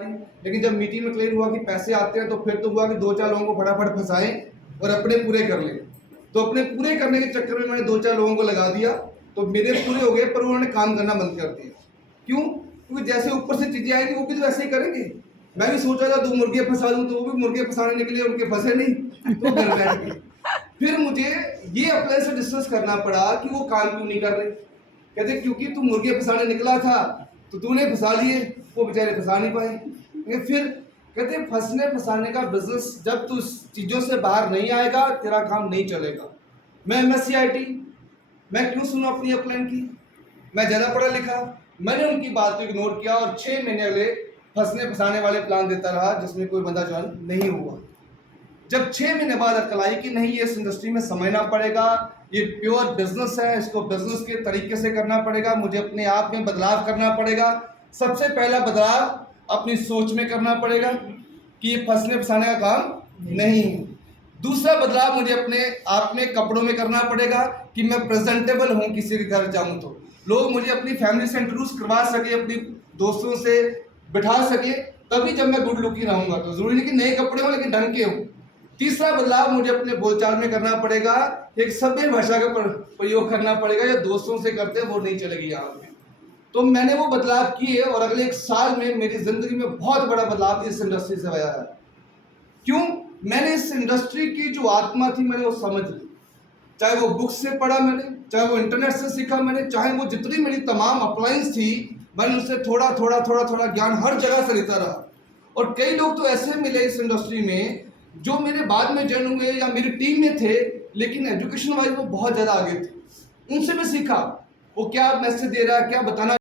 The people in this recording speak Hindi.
लेकिन जब मीटिंग में क्लियर हुआ कि पैसे आते हैं तो फिर तो हुआ कि 2-4 लोगों को फटाफट फंसाएं और अपने पूरे कर लें। तो अपने पूरे करने के चक्कर में मैंने 2-4 लोगों को लगा दिया, तो मेरे पूरे हो गए, पर उन्होंने काम करना बंद कर दिया। क्यों? क्योंकि जैसे ऊपर से चीजें आएंगी वो भी तो वैसे ही करेंगे। मैं भी सोचा था 2 मुर्गे फंसा दूं, तो वो भी मुर्गे फंसाने निकले, उनके फंसे नहीं, तो घर बैठ गए। फिर मुझे ये अपने से डिस्कस करना पड़ा कि वो काम क्यों नहीं कर रहे। कहते क्योंकि तू मुर्गे फंसाने निकला था तो तूने फंसा लिए, वो बेचारे फंसा नहीं पाए। फिर कहते फंसने फंसाने का बिजनेस, जब तू चीजों से बाहर नहीं आएगा तेरा काम नहीं चलेगा। मैं MSc IT, मैं क्यों सुनूं अपनी अपलाइन की? मैं ज्यादा पढ़ा लिखा, मैंने उनकी बात को इग्नोर किया और 6 महीने अगले फंसने फंसाने वाले प्लान देता रहा जिसमें कोई बंदा ज्वाइन नहीं हुआ। जब 6 महीने बाद अकल आई कि नहीं, ये इस इंडस्ट्री में समझना पड़ेगा, ये प्योर बिजनेस है, इसको बिजनेस के तरीके से करना पड़ेगा, मुझे अपने आप में बदलाव करना पड़ेगा। सबसे पहला बदलाव अपनी सोच में करना पड़ेगा कि ये फंसने फंसाने का काम नहीं है। दूसरा बदलाव मुझे अपने आप में कपड़ों में करना पड़ेगा कि मैं प्रेजेंटेबल हूं, किसी के घर जाऊं तो लोग मुझे अपनी फैमिली से इंट्रोड्यूस करवा सके, अपनी दोस्तों से बिठा सके, तभी जब मैं गुड लुकिंग रहूंगा। तो जरूरी नहीं कि नए कपड़े हो लेकिन ढंग के हो। तीसरा बदलाव मुझे अपने बोलचाल में करना पड़ेगा, एक सभ्य भाषा का प्रयोग करना पड़ेगा, या दोस्तों से करते हैं वो नहीं चलेगी यहाँ पे। तो मैंने वो बदलाव किए और अगले 1 साल में मेरी जिंदगी में बहुत बड़ा बदलाव इस इंडस्ट्री से आया है। क्यों? मैंने इस इंडस्ट्री की जो आत्मा थी मैंने वो समझ ली। चाहे वो बुक से पढ़ा मैंने, चाहे वो इंटरनेट से सीखा मैंने, चाहे वो जितनी मेरी तमाम अप्लायंस थी मैंने उससे थोड़ा ज्ञान हर जगह से लेता रहा। और कई लोग तो ऐसे मिले इस इंडस्ट्री में जो मेरे बाद में ज्वाइन हुए या मेरी टीम में थे, लेकिन एजुकेशन वाइज वो बहुत ज्यादा आगे थे। उनसे मैं सीखा वो क्या मैसेज दे रहा है, क्या बताना